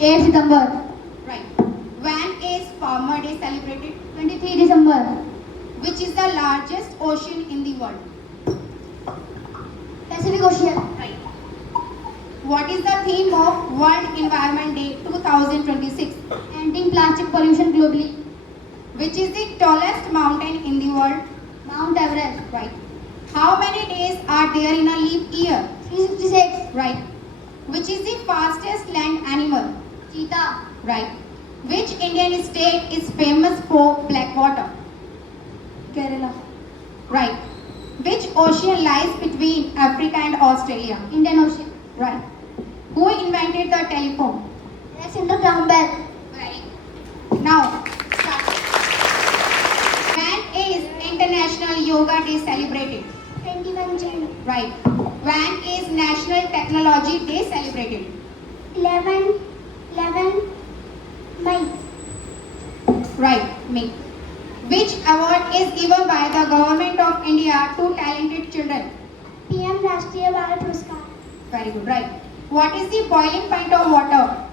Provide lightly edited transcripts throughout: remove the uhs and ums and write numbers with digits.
8 September. Right. When is Farmer Day celebrated? 23 December. Which is the largest ocean in the world? Pacific Ocean. Right. What is the theme of World Environment Day 2026? Ending plastic pollution globally. Which is the tallest mountain in the world? Mount Everest. Right. How many days are there in a leap year? 366. Right. Which is the fastest land animal? Cheetah. Right. Which Indian state is famous for black water? Kerala. Right. Which ocean lies between Africa and Australia? Indian Ocean. Right. Who invented the telephone? Alexander Graham Bell. Right. Now, start. When is International Yoga Day celebrated? 21 June. Right. When is National Technology Day celebrated? 11 May. Right. May. Which award is given by the Government of India to talented children? PM Rashtriya Bal Puraskar. Very good. Right. What is the boiling point of water?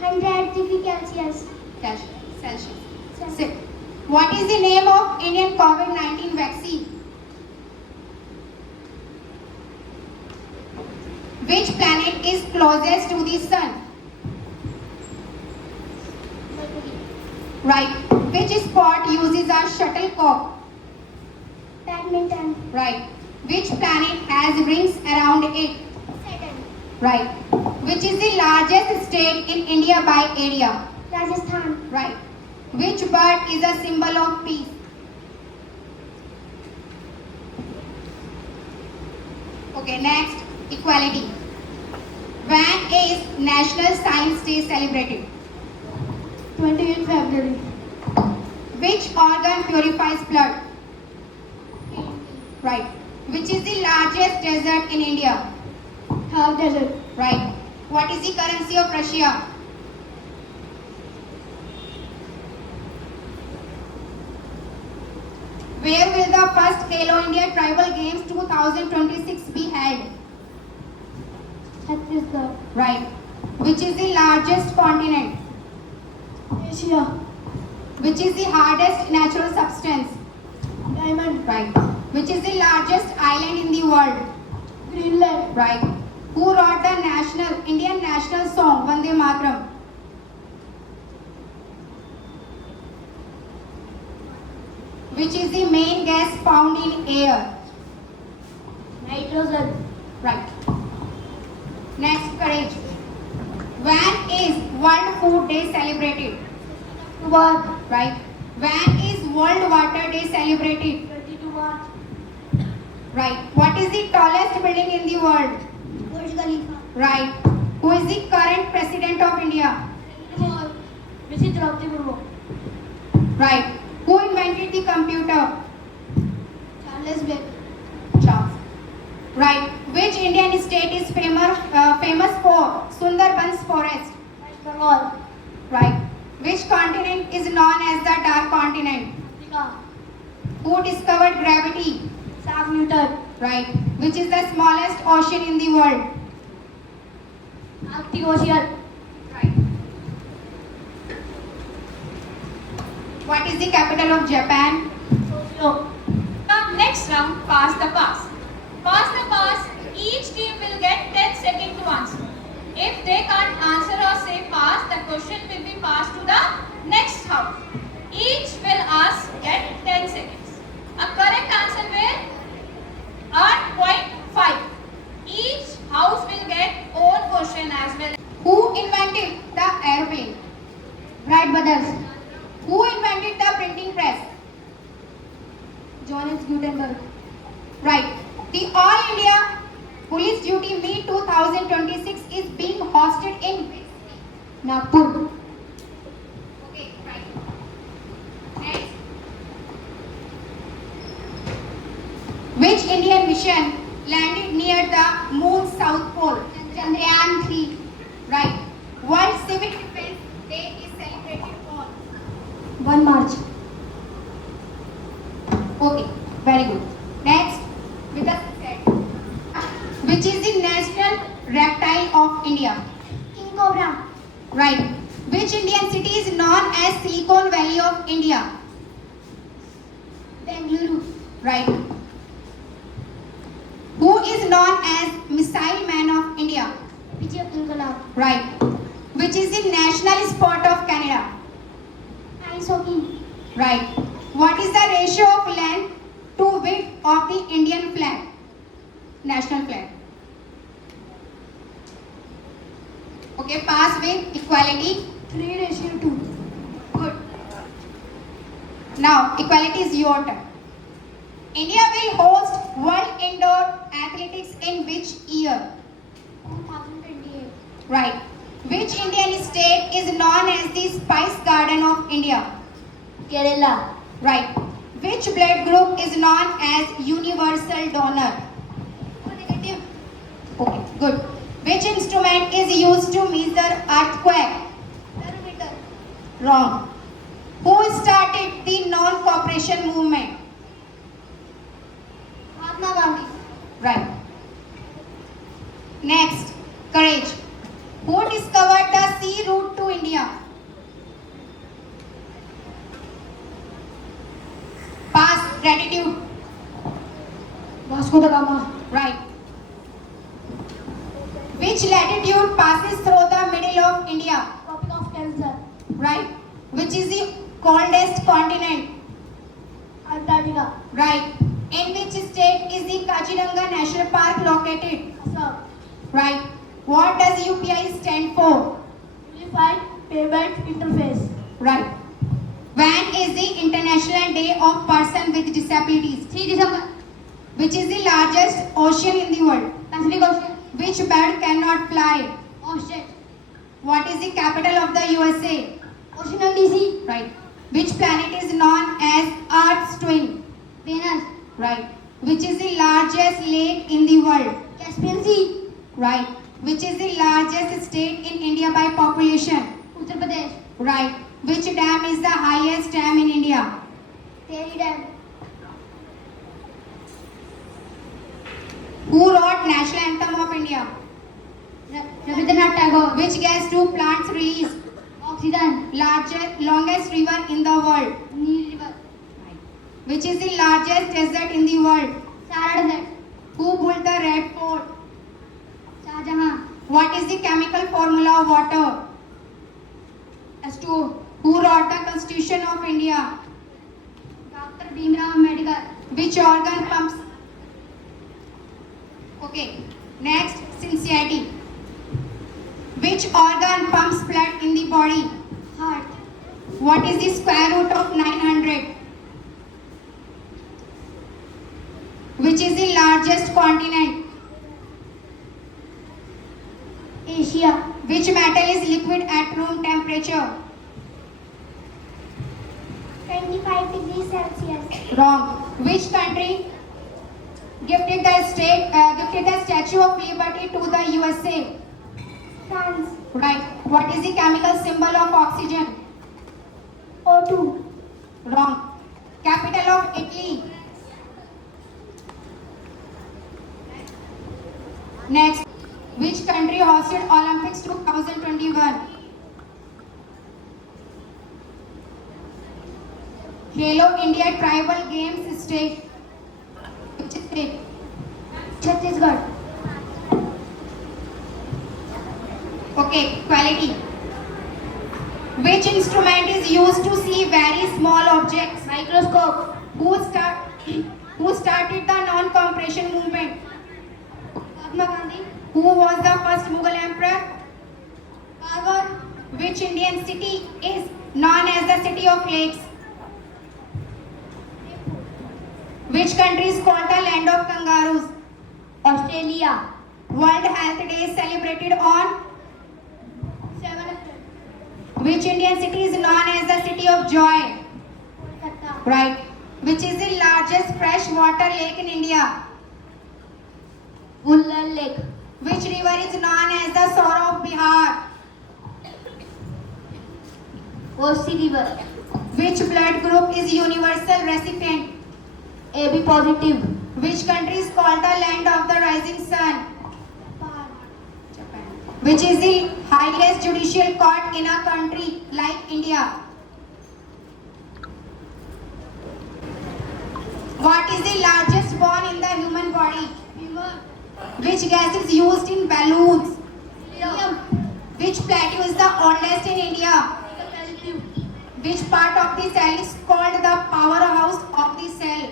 100 degree Celsius. Celsius. Sit. What is the name of Indian COVID-19 vaccine? Which planet is closest to the sun? Right. Which sport uses a shuttlecock? Badminton. Right. Which planet has rings around it? Saturn. Right. Which is the largest state in India by area? Rajasthan. Right. Which bird is a symbol of peace? Okay, next, equality. When is National Science Day celebrated? 28 February. Which organ purifies blood? Right. Which is the largest desert in India? Thar Desert. Right. What is the currency of Russia? Where will the first Khelo India Tribal Games 2026 be held? Chhattisgarh. Right. Which is the largest continent? Asia. Which is the hardest natural substance? Diamond. Right. Which is the largest island in the world? Greenland. Right. Who wrote the Indian national song Vande Mataram? Which is the main gas found in air? Nitrogen. Right. Next, courage. When is World Food Day celebrated? March. Right. When is World Water Day celebrated? 22 March. Right. What is the tallest building in the world? Burj Khalifa. Right. Who is the current president of India? Mrs. Draupadi Murmu. Right. Who invented the computer? Charles Babbage. Charles. Right. Which Indian state is famous for Sundarbans forest? West Bengal. Right. Which continent is known as the dark continent? Africa. Who discovered gravity? Isaac Newton. Right. Which is the smallest ocean in the world? Arctic Ocean. Right. What is the capital of Japan? Tokyo. The next round, pass the pass. Pass the pass, each team will get 10 seconds to answer. If they can't answer or say pass, the question will be passed to the next house. Each will get 10 seconds. A correct answer will earn 0.5. Each house will get own question as well. Who invented the airplane? Wright Brothers. Who invented the printing press? Johannes Gutenberg. Right. The All India Police Duty Meet 2026 is being hosted in Nagpur. Okay, right. Next. Which Indian mission landed near the moon's south pole? Chandrayaan 3. Right. World Civil Defense Day is celebrated on 1 March. Okay, very good. Next, because said, which is the national reptile of India? King Cobra. Pokhran. Right. Which Indian city is known as Silicon Valley of India? Bengaluru. Right. Who is known as Missile Man of India? APJ Abdul Kalam. Right. Which is the national sport of Canada? Ice hockey. Right. What is the ratio of length to width of the Indian flag? National flag. Okay, pass with equality. 3:2. Good. Now, equality is your turn. India will host World Indoor Athletics in which year? 2028. Right. Which Indian state is known as the Spice Garden of India? Kerala. Right. Which blood group is known as universal donor? O negative. Okay, good. Which instrument is used to measure earthquake? Barometer. Wrong. Who started the non-cooperation movement? Mahatma Gandhi. Right. Next, courage. Who discovered the sea route to India? Pass. Gratitude. Vasco da Gama. Right. Which latitude passes through the middle of India? Tropic of Cancer. Right. Which is the coldest continent? Antarctica. Right. In which state is the Kaziranga National Park located? Assam. Right. What does UPI stand for? Unified Payment Interface. Right. When is the International Day of Person with Disabilities? 3 December. Which is the largest ocean in the world? Pacific Ocean. Which bird cannot fly? Ocean. What is the capital of the USA? Washington DC. Right. Which planet is known as Earth's twin? Venus. Right. Which is the largest lake in the world? Caspian Sea. Right. Which is the largest state in India by population? Uttar Pradesh. Right. Which dam is the highest dam in India? Tehri Dam. Who wrote National Anthem of India? Rabindranath Tagore. Which gas do plants release? Oxygen. Longest river in the world? Nile River. Which is the largest desert in the world? Sahara Desert. Who built the Red Fort? Shah Jahan. What is the chemical formula of water? H2O. Who wrote the Constitution of India? Dr. Bhimrao Ambedkar. Which organ pumps? Okay. Next, sincerity. Which organ pumps blood in the body? Heart. What is the square root of 900? Which is the largest continent? Asia. Which metal is liquid at room temperature? 25 degrees Celsius. Wrong. Which country gifted the Statue of Liberty to the USA? France. Right. What is the chemical symbol of oxygen? O2. Wrong. Capital of Italy? Next. Which country hosted Olympics 2021? Halo India Tribal Games state. Which state? Chhattisgarh. Okay, quality. Which instrument is used to see very small objects? Microscope. Who started the non-cooperation movement? Mahatma Gandhi. Who was the first Mughal emperor? Babur. Which Indian city is known as the city of lakes? Which country is called the land of kangaroos? Australia. World Health Day is celebrated on? 7 April. Which Indian city is known as the city of joy? Kolkata. Right. Which is the largest freshwater lake in India? Ullan Lake. Which river is known as the Sorrow of Bihar? Kosi River. Which blood group is universal recipient? AB positive. Which country is called the land of the rising sun? Japan. Japan. Which is the highest judicial court in a country like India? What is the largest bone in the human body? Femur. Which gas is used in balloons? Helium. Which plateau is the oldest in India? Calcium. Which part of the cell is called the powerhouse of the cell?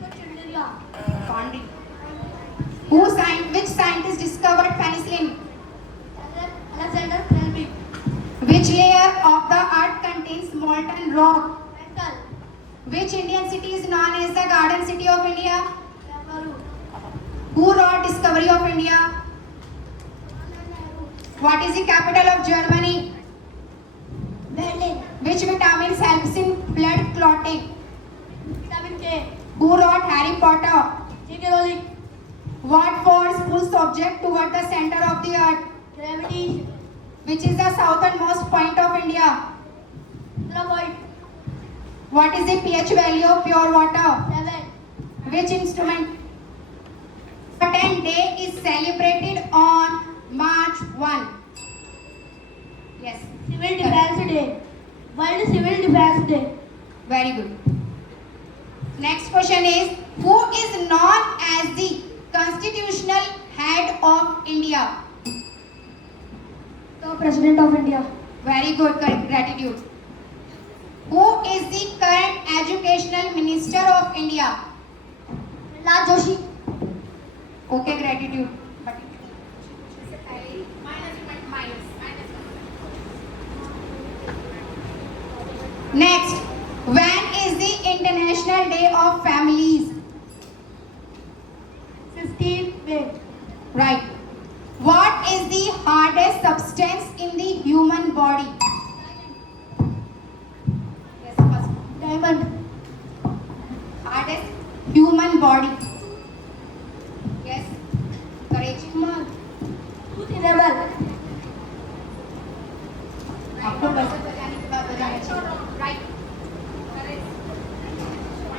Mitochondria. Chondri. Which scientist discovered penicillin? Alexander Fleming. Which layer of the earth contains molten rock? Metal. Which Indian city is known as the Garden City of India? Bengaluru. Who wrote Discovery of India? What is the capital of Germany? Berlin. Which vitamins helps in blood clotting? Vitamin K. Who wrote Harry Potter? J.K. Rowling. What force pulls object toward the center of the earth? Gravity. Which is the southernmost point of India? Ultra Point. What is the pH value of pure water? 7. Which instrument? Certain day is celebrated on March 1. Yes. Civil Defense Day. World Civil Defense Day. Very good. Next question is, who is known as the constitutional head of India? The President of India. Very good, gratitude. Who is the current educational minister of India? Prahlad Joshi. Okay, gratitude. Next, when is the International Day of Families? 15th May. Right. What is the hardest substance in the human body? Yes, first. Diamond. Hardest human body. Yes. Courage. Human. Tooth enamel. आपको बस बजाने के बाद बजाना चाहिए. Right.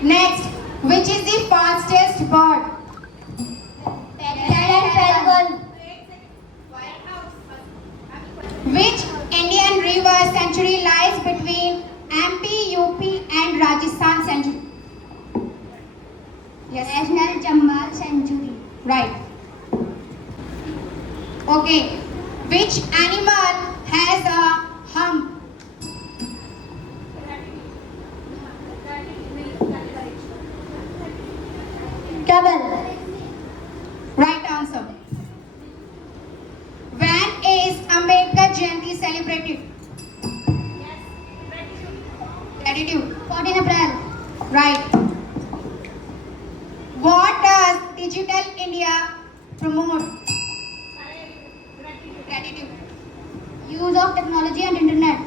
Next, which is the fastest bird? Falcon. Which Indian river sanctuary lies between MP, UP and Rajasthan sanctuary? Yes. National Jambal Sanctuary. Right. Okay. Which animal has a hump? Camel. Right answer. When is Ambedkar Jayanti celebrated? Gratitude. 14 April. Right. What does Digital India promote? Gratitude. Use of technology and internet.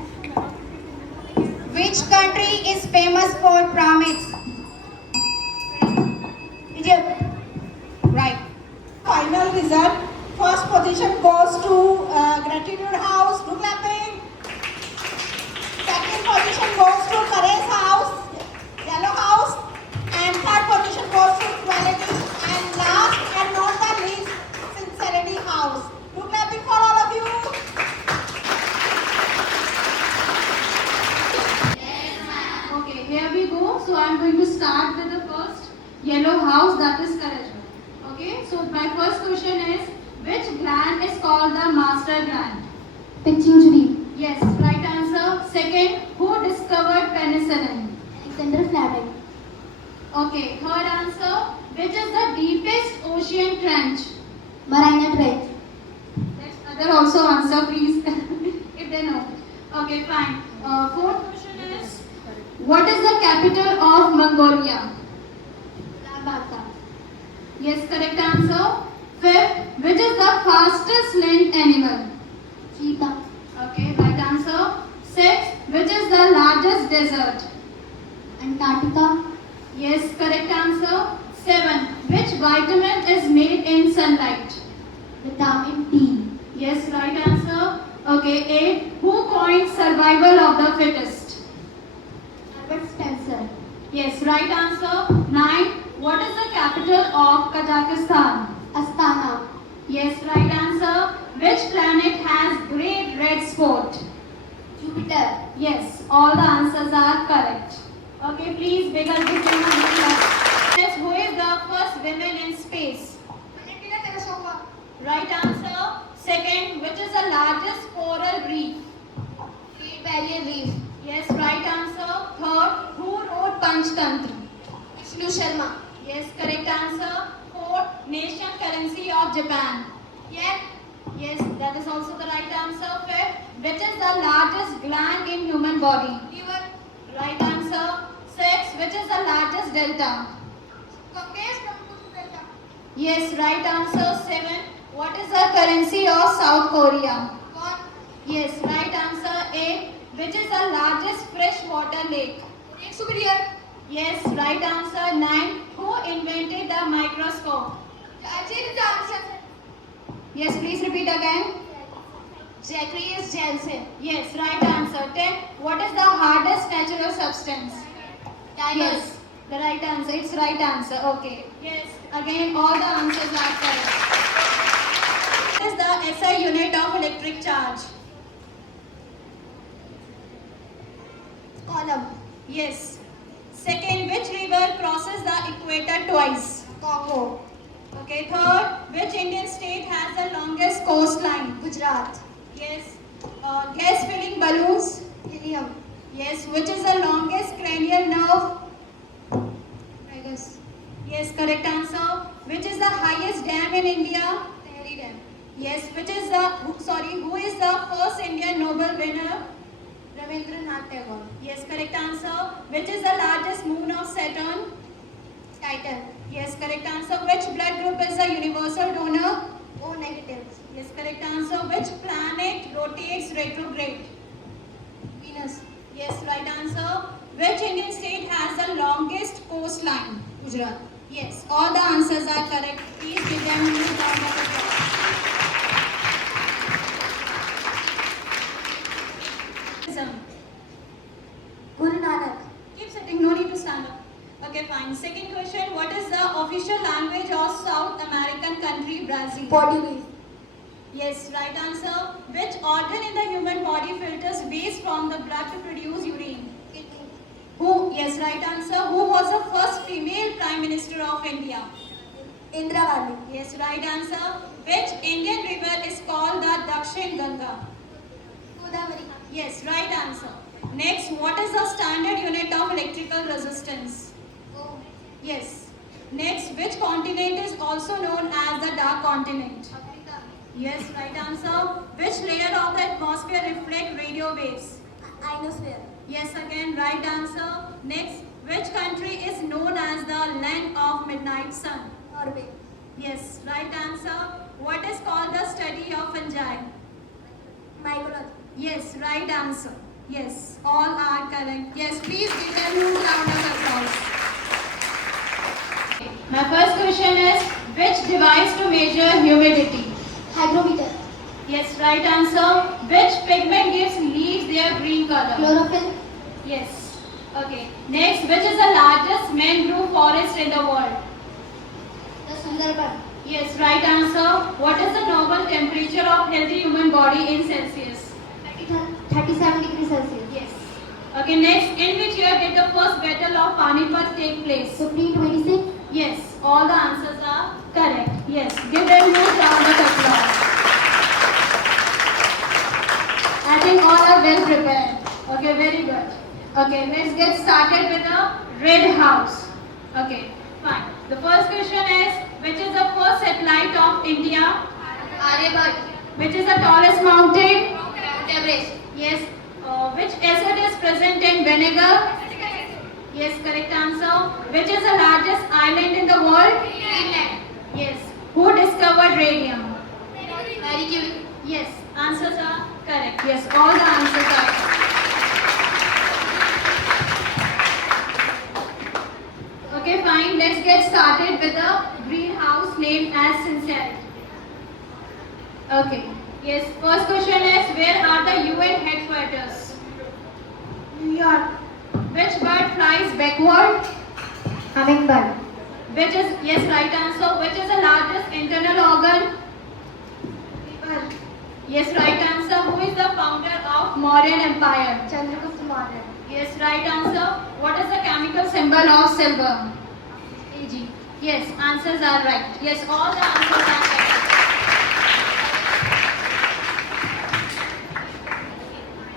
Which country is famous for pyramids? Egypt. Right. Final result, first position goes to Gratitude House, do clapping. Second position goes to Courage House, Yellow House. And third position goes to Equality. And last and not the least, Sincerity House. Do clapping for all of you. Okay, here we go. So I'm going to start with the first yellow house, that is Courage. Okay, so my first question is, which gland is called the master gland? Pituitary. Yes, right answer. Second, who discovered penicillin? Alexander Fleming. Okay, third answer, which is the deepest ocean trench? Mariana Trench. Let other also answer, please, if they know. Okay, fine. Fourth question is, what is the capital of Mongolia? Ulaanbaatar. Yes, correct answer. Fifth, which is the fastest land animal? Cheetah. Okay, right answer. Sixth, which is the largest desert? Antarctica. Yes, correct answer. Seven, which vitamin is made in sunlight? Vitamin D. Yes, right answer. Okay, eight, who coined survival of the fittest? Albert Spencer. Yes, right answer. Nine, what is the capital of Kazakhstan? Astana. Yes, right answer. Which planet has great red spot? Jupiter. Yes, all the answers are correct. Okay, please, bigger give them a big clap. Yes, who is the first woman in space? Valentina Tereshkova. Right answer. Second, which is the largest coral reef? Great Barrier Reef. Yes, right answer. Third, who wrote Panchtantra? Vishnu Sharma. Yes, correct answer. Fourth, nation currency of Japan. Yen. Yes, that is also the right answer. Fifth, which is the largest gland in human body? Liver. Right answer. Sixth, which is the largest delta? Ganges Brahmaputra Delta. Yes, right answer. Seven, what is the currency of South Korea? Won. Yes, right answer. Eight, which is the largest freshwater lake? Lake Superior. Yes, right answer. Nine, who invented the microscope? James Johnson. Yes, please repeat again. Zacharias Janssen. Yes, right answer. 10. What is the hardest natural substance? Diamond. Yes, the right answer. It's right answer. Okay. Yes, again all the answers are correct. What is the SI unit of electric charge? Column. Yes. Second, which river crosses the equator twice? Congo. Okay. Third, which Indian state has the longest coastline? Gujarat. Yes. Gas filling balloons? Helium. Yes. Which is the longest cranial nerve? Vegas. Yes, correct answer. Which is the highest dam in India? Tehri Dam. Yes. Who is the first Indian Nobel winner? Ravindranath Tagore. Yes, correct answer. Which is the largest moon of Saturn? Titan. Yes, correct answer. Which blood group is the universal donor? O negative. Yes, correct answer. Which planet rotates retrograde? Venus. Yes, right answer. Which Indian state has the longest coastline? Gujarat. Yes, all the answers are correct. Please give them a round of applause. Guru Nanak. Keep sitting, no need to stand up. Okay, fine. Second question, what is the official language of South American country Brazil? Portuguese. Yes, right answer. Which organ in the human body filters waste from the blood to produce urine? Kidney. Who? Yes, right answer. Who was the first female Prime Minister of India? Indira Gandhi. Yes, right answer. Which Indian river is called the Dakshin Ganga? Godavari. Yes, right answer. Next, what is the standard unit of electrical resistance? Ohm. Yes. Next, which continent is also known as the dark continent? Africa. Yes, right answer. Which layer of the atmosphere reflect radio waves? Ionosphere. Yes, again, right answer. Next, which country is known as the land of midnight sun? Norway. Yes, right answer. What is called the study of fungi? Mycology. Yes, right answer. Yes, all are correct. Yes, please give them a round of applause. My first question is, which device to measure humidity? Hygrometer. Yes, right answer. Which pigment gives leaves their green color? Chlorophyll. Yes. Okay. Next, which is the largest mangrove forest in the world? The Sundarban. Yes, right answer. What is the normal temperature of healthy human body in Celsius? 37 degrees Celsius. Yes. Okay, next, in which year did the first battle of Panipat take place? 1526. Yes, all the answers are correct. Yes, give them a round of applause. I think all are well prepared. Okay, very good. Okay, let's get started with the red house. Okay, fine. The first question is, which is the first satellite of India? Aryabhat. Which is the tallest mountain? Mount Everest. Yes. Which acid is present in vinegar? Yes, correct answer. Which is the largest island in the world? Greenland. Yes. Who discovered radium? Marie Curie. Yes, answers are correct. Yes, all the answers are correct. Okay, fine. Let's get started with the greenhouse named as sincerity. Okay. Yes, first question is, where are the UN headquarters? New York. Which bird flies backward? Hummingbird. Which is, yes, right answer. Which is the largest internal organ? Liver. Yes, right answer. Who is the founder of Mauryan Empire? Chandragupta Maurya. Yes, right answer. What is the chemical symbol of silver? Ag. Yes, answers are right. Yes, all the answers are correct.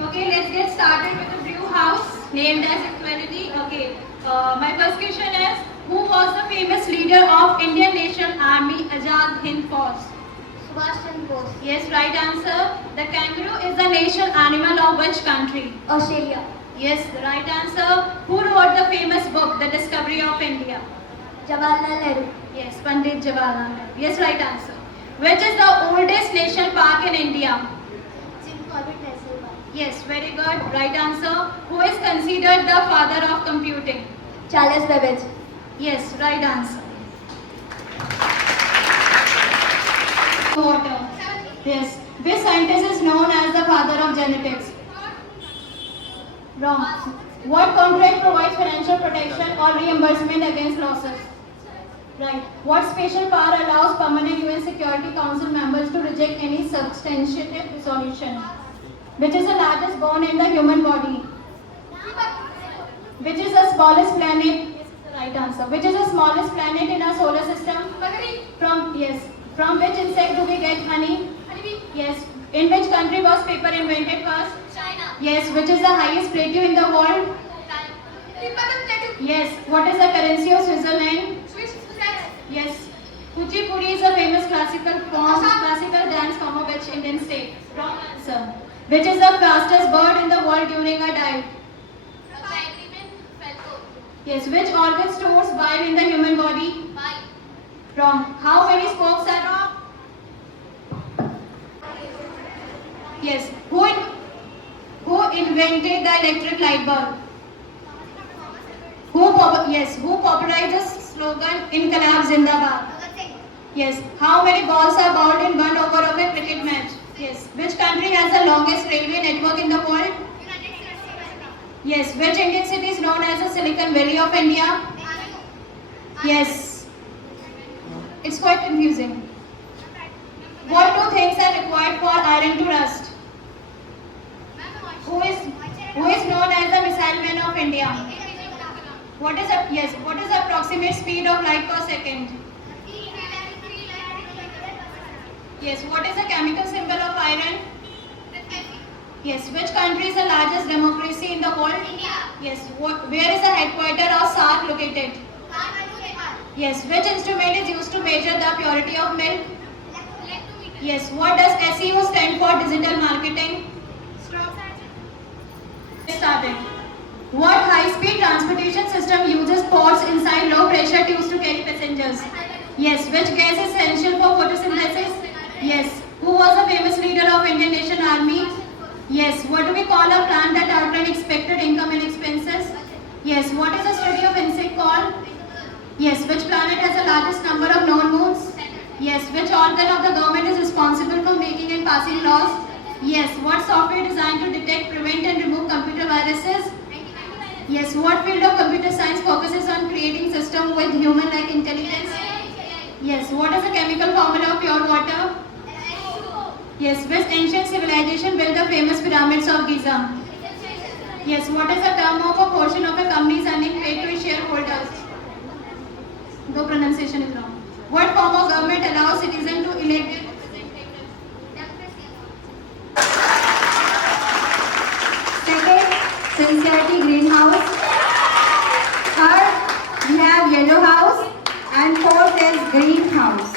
Okay, let's get started with the brew house named as Equality. Okay, my first question is, who was the famous leader of Indian National Army Azad Hind Force? Subhash Chandra Bose. Yes, right answer. The kangaroo is the national animal of which country? Australia. Yes, the right answer. Who wrote the famous book, The Discovery of India? Jawaharlal Nehru. Yes, Pandit Jawaharlal Nehru. Yes, right answer. Which is the oldest national park in India? Jim Corbett National Park. Yes, very good. Right answer. Who is considered the father of computing? Charles Babbage. Yes, right answer. Water. Yes. Which scientist is known as the father of genetics? Wrong. What contract provides financial protection or reimbursement against losses? Right. What special power allows permanent UN Security Council members to reject any substantive resolution? Which is the largest bone in the human body? Which is the smallest planet? Yes, is the right answer. Which is the smallest planet in our solar system? From which insect do we get honey? Honeybee. Yes. In which country was paper invented first? China. Yes. Which is the highest plateau in the world? Plateau. Yes. What is the currency of Switzerland? Swiss francs. Yes. Kuchipudi is a famous classical dance form of which Indian state? Wrong answer. Which is the fastest bird in the world during a dive? Yes. Which organ stores bile in the human body? Wrong. How many spokes are wrong? Yes. Who invented the electric light bulb? Who popularized the slogan Inqilab Zindabad? Yes. How many balls are bowled in one over of a cricket match? Yes. Which country has the longest railway network in the world? Yes. Which Indian city is known as the Silicon Valley of India? Yes. It's quite confusing. What two things are required for iron to rust? Who is known as the missile man of India? What is the approximate speed of light per second? Yes. What is the chemical symbol of iron? Yes. Which country is the largest democracy in the world? India. Yes. Where is the headquarters of SAARC located? Yes. Which instrument is used to measure the purity of milk? Yes. What does SEO stand for? Digital marketing. Started. What high-speed transportation system uses ports inside low-pressure tubes to carry passengers? Yes. Which gas is essential for photosynthesis? Yes. Who was the famous leader of Indian National Army? Yes. What do we call a plant that outlines expected income and expenses? Yes. What is the study of insect called? Yes. Which planet has the largest number of known moons? Yes. Which organ of the government is responsible for making and passing laws? Yes. What software designed to detect, prevent and remove computer viruses? Yes. What field of computer science focuses on creating systems with human-like intelligence? Yes. What is the chemical formula of pure water? Yes. Which ancient civilization built the famous pyramids of Giza? Yes. What is the term of a portion of a company's earning paid to its shareholders? The pronunciation is wrong. What form of government allows citizens to elect their representatives? Second, sincerity greenhouse. Third, we have yellow house. And fourth is greenhouse.